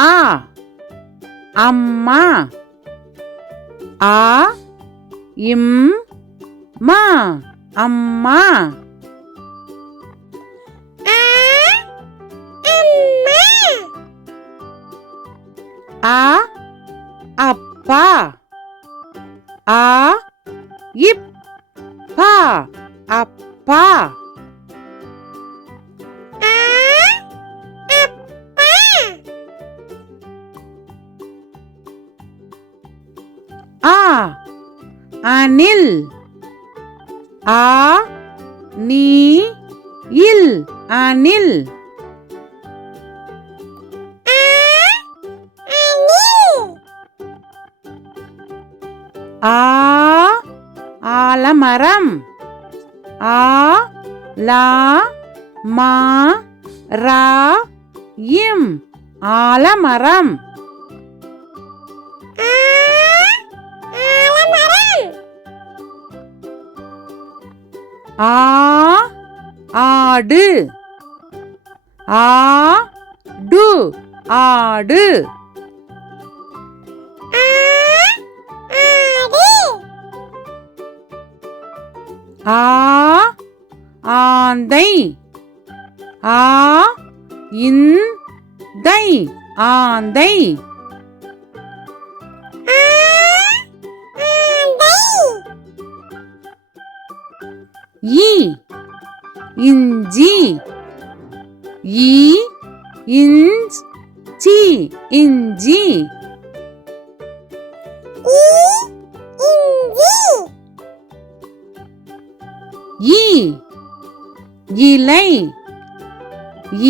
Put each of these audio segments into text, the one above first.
ஆ அம்மா ஆ இம் மா அம்மா ஆ அம்மா ஆ அப்பா ஆ அனில் ஆ நீ இல் அணில். ஆ ஆலமரம். ஆ லா மா ரா இம் ஆலமரம். ஆ ஆடு. ஆ டு ஆடு. ஆ ஆந்தை. ஆ இந்தை ஆந்தை. ஈ இஞ்சி ஈ இஞ்ச் சி இஞ்சி. இ இஞ்சி. ஈ இலை.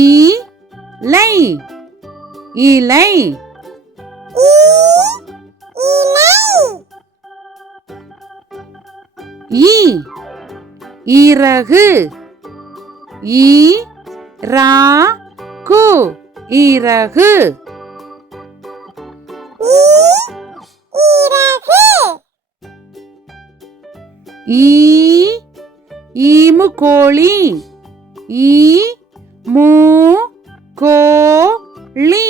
ஈ லை. இலை. இ இலை. ஈ இறகு. ஈ ரா கு இறகு. ஈ ஈமு கோழி ஈ மூ கோழி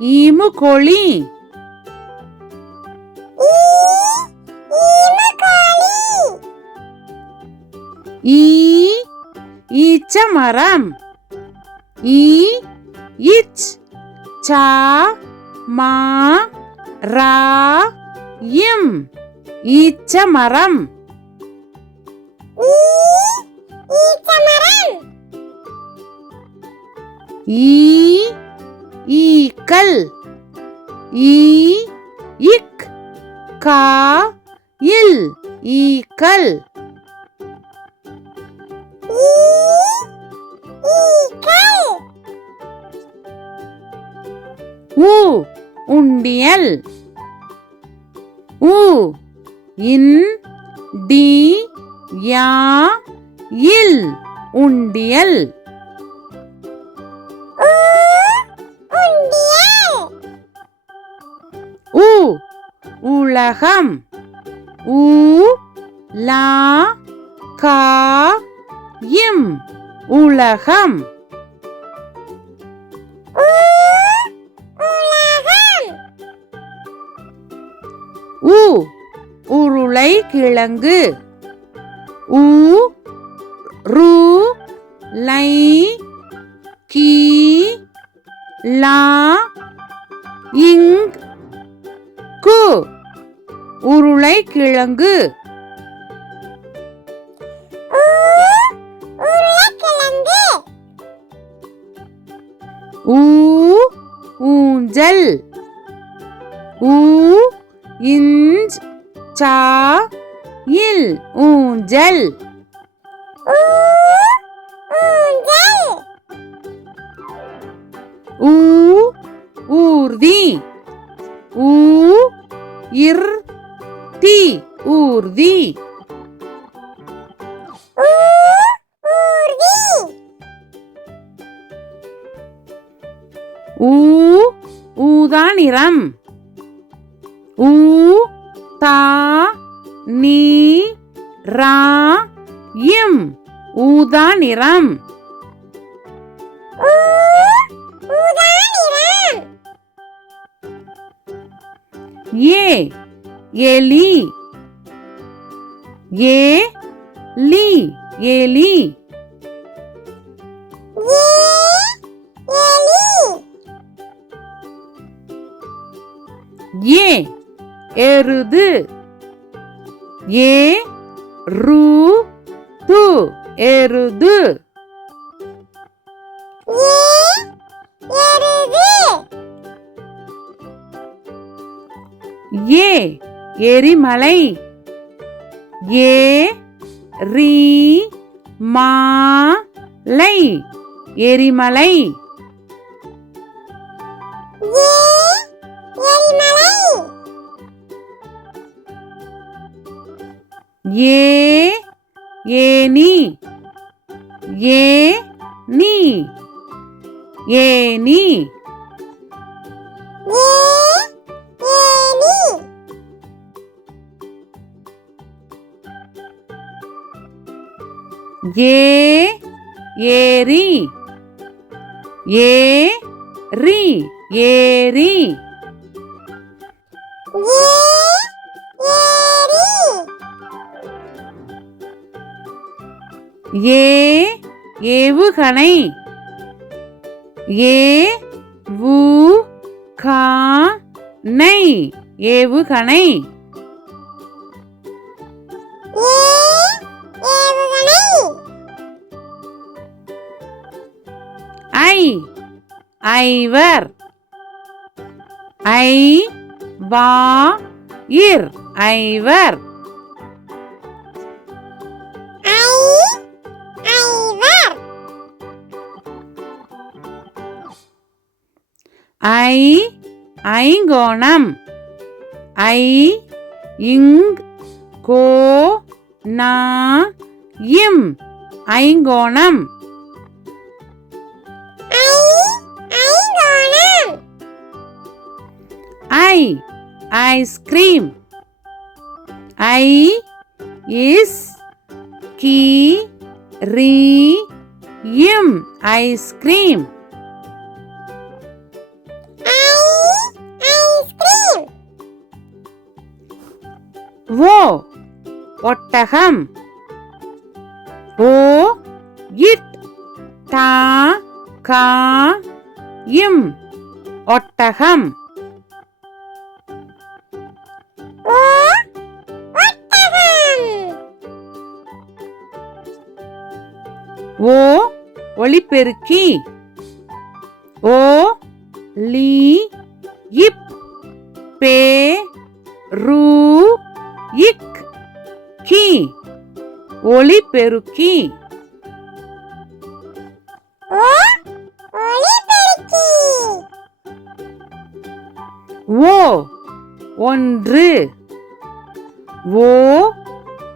ஈமு கோழி ஈ ஈச்ச மரம் ஈ இச். சா மா ரா இம். ஈச்ச மரம் ஈ ஈக்கல். ஈ இக். கா இல். ஈக்கல். ஊ உண்டியல். ஊ இன் டி யா இல் உண்டியல். ஊ உலகம். ஊ லா கா இம் உலகம். ஊ ஊ உருளை கிழங்கு. ஊ ரு லை கி லா இங் கு. உருளை கிழங்கு. ஊ ஊஞ்சல். ஊ இஞ்ச் சா இல் ஊஞ்சல். ஊ ஊர்தி. ஊ இர் தி ஊர்தி. ஊ ஊதா நிறம் ஊ தா நீ ரா இம். ஊதா நிறம். ஏ எலி. ஏ லி எலி. ஏ எருது. ஏ ரு து எருது. ஏ எருது. ஏ எரிமலை. ஏ ரி மா லை எரிமலை. ஏ ஏனி ஏ நீ. ஏனி ஏ ஏரி ஏ ரி. ஏரி ஏ ஏ ஏவுகணை. ஏ வு கா நை ஏவுகணை. ஐ ஐவர். ஐ வா இர் ஐவர். ஐ ஐங்கோணம் ஐ இங் கோ நா இம் ஐங்கோணம் ஐ ஐங்கோணம் ஐ ஐஸ்கிரீம் ஐ இஸ் கி ரி ஓ ஒட்டகம் ஓ இட் தா கா இம் ஒட்டகம் ஓ ஒட்டகம் ஓ ஒளிபெருக்கி ஓ லீ இப் பே ரு இக் கி ஓ ஒளிபெருக்கி. ஓ ஒன்று. ஓ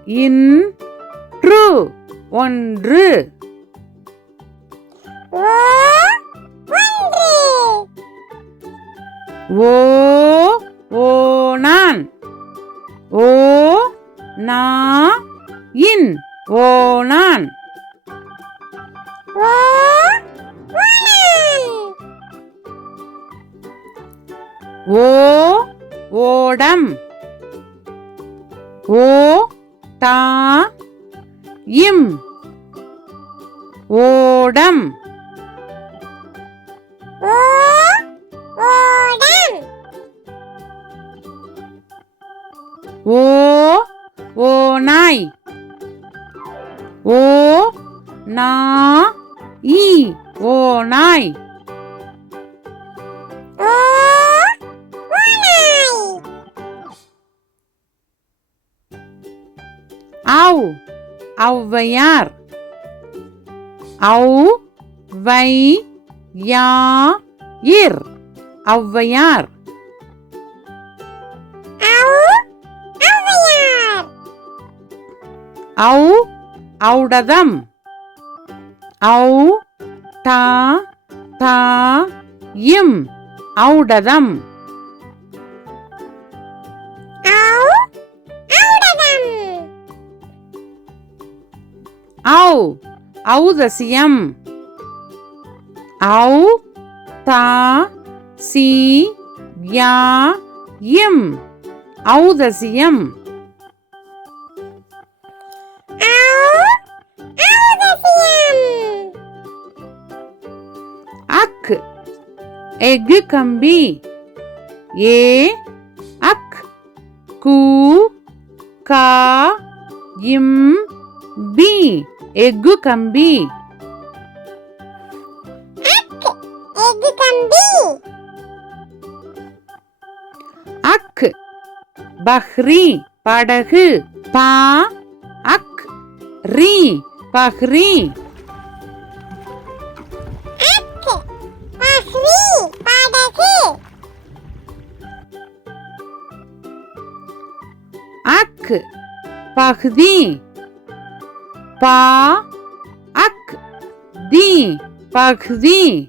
இன் ட்ரு ஒன்று. ஓ நா இன் ஓ ஓணான் ஓ ஓடம். ஓ டா இம் ஓடம். நா ஓநாய் ஓ ஓநாய். ஔ ஔவையார். ஔ வை யா இர் ஔவையார். ஔ ஔடதம். ஔ டா தா இம் ஔடதம். ஔ ஔதசியம் ஔ தா சி யா இம் ஔதசியம் எஃகு கம்பி. ஏ அக் கு கா இம் பி எஃகு கம்பி. அக் பஹ்ரி படகு. பா அக் ரி பஹ்ரி. அக்கு பகுதி. பா அக். தி பகுதி.